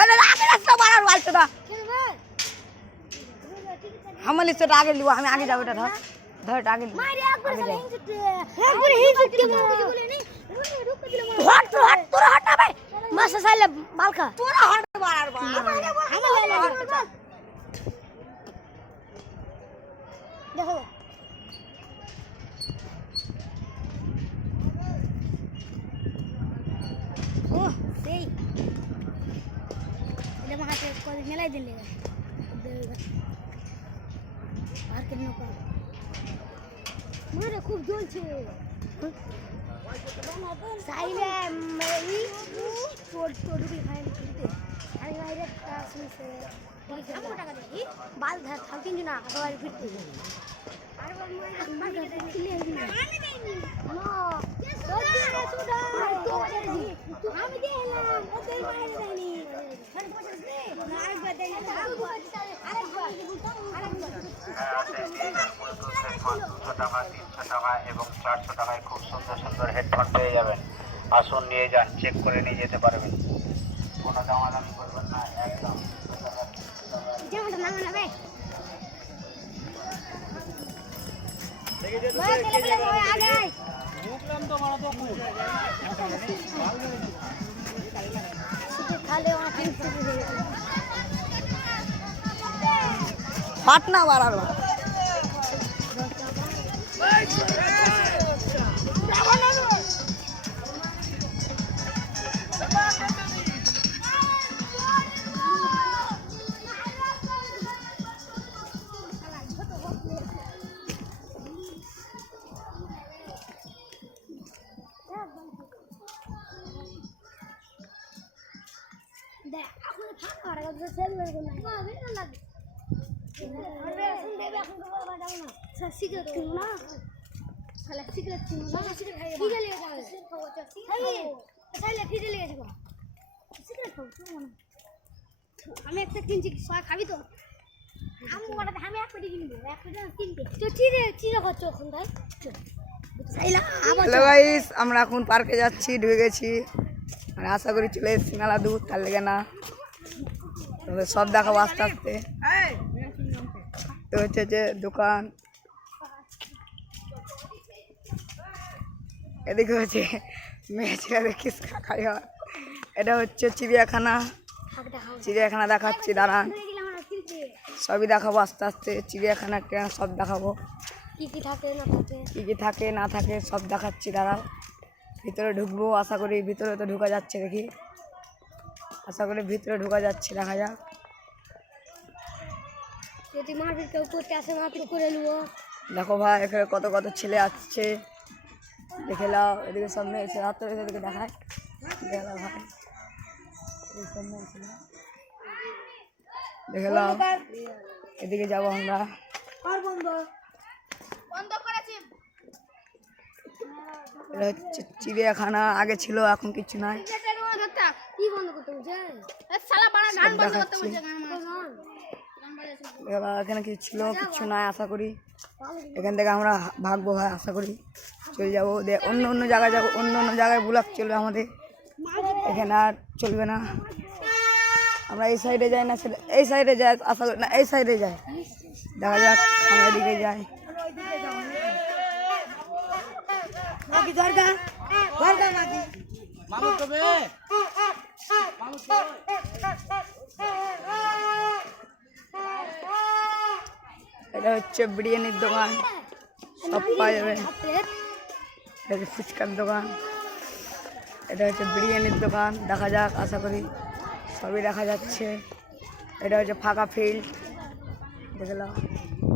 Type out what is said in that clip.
আগে রাস্তা বাড়ার বলছো না হামালি সেটা আগে লিবো আমি আগে যাবো এটা ধর ধর এটা আগে মাসা চাইলে বালকা তোরা হট বাড়ার দেখো ও সেই এটা মাকে কল মেলাই দিলে আর কেন নৌকা মরে খুব জ্বলছে চাইলে এই তোর ঢুকলি খাই ফিরতে আর বাইরে শুনছে টাকা দেখি বাল ধর থাল কিনছি না আবার ফিরতে এবং 400 টাকায় খুব সুন্দর সুন্দর হেডফোন পেয়ে যাবেন। আসুন নিয়ে যান, চেক করে নিয়ে যেতে পারবেন, কোনো দামাদামি করবেন না, একদম পাটনা বাড়ার আমি একটা কিনছি খাবি তো আমি এক পেটি কিনবো এক পেটি কিনবে তো চিড়ে চিড়ে খাচ্ছ এখন তাই হ্যালো গাইস আমরা এখন পার্কে যাচ্ছি ঢুকে গেছি আর আশা করি চলে এসেছি মেলা দূর তার লেগে না তবে সব দেখাবো আস্তে আস্তে তো হচ্ছে যে দোকান এদিকে হচ্ছে মেয়ে ছেলে খিসকা খাই হয় এটা হচ্ছে চিড়িয়াখানা চিড়িয়াখানা দেখাচ্ছি দাঁড়ান সবই দেখাবো আস্তে আস্তে চিড়িয়াখানা সব দেখাবো কি কি থাকে না থাকে কী কী থাকে না থাকে সব দেখাচ্ছি দাঁড়াও ভিতরে ঢুকবো আশা করি ভিতরে তো ঢুকা যাচ্ছে দেখি আশা করি ভিতরে ঢুকা যাচ্ছে দেখা যাক যদি মারপিট কেউ করতে আসে মারপিট করে নেবো দেখো ভাই এখানে কত কত ছেলে আসছে দেখে নাও এদিকে সব মেয়ে ছেলে হাত এদিকে দেখায় দেখে নাও ভাই এই সব মেয়ে ছেলে দেখে নাও এদিকে যাবো আমরা এটা হচ্ছে চিড়িয়াখানা আগে ছিল এখন কিছু নাই এখানে কিছু ছিল কিছু নাই আশা করি এখান থেকে আমরা ভাগবো ভাই আশা করি চলে যাবো অন্য অন্য জায়গায় যাবো অন্য অন্য জায়গায় ব্লগ চলবে আমাদের এখানে আর চলবে না আমরা এই সাইডে যাই না সেটা এই সাইডে যাই আশা করি না এই সাইডে যাই দেখা যাক আমরা এদিকে যাই এটা হচ্ছে বিরিয়ানির দোকান সব পাওয়া যাবে এটা হচ্ছে ফুচকার দোকান এটা হচ্ছে বিরিয়ানির দোকান দেখা যাক আশা করি সবই দেখা যাচ্ছে এটা হচ্ছে ফাঁকা ফিল্ড দেখলাম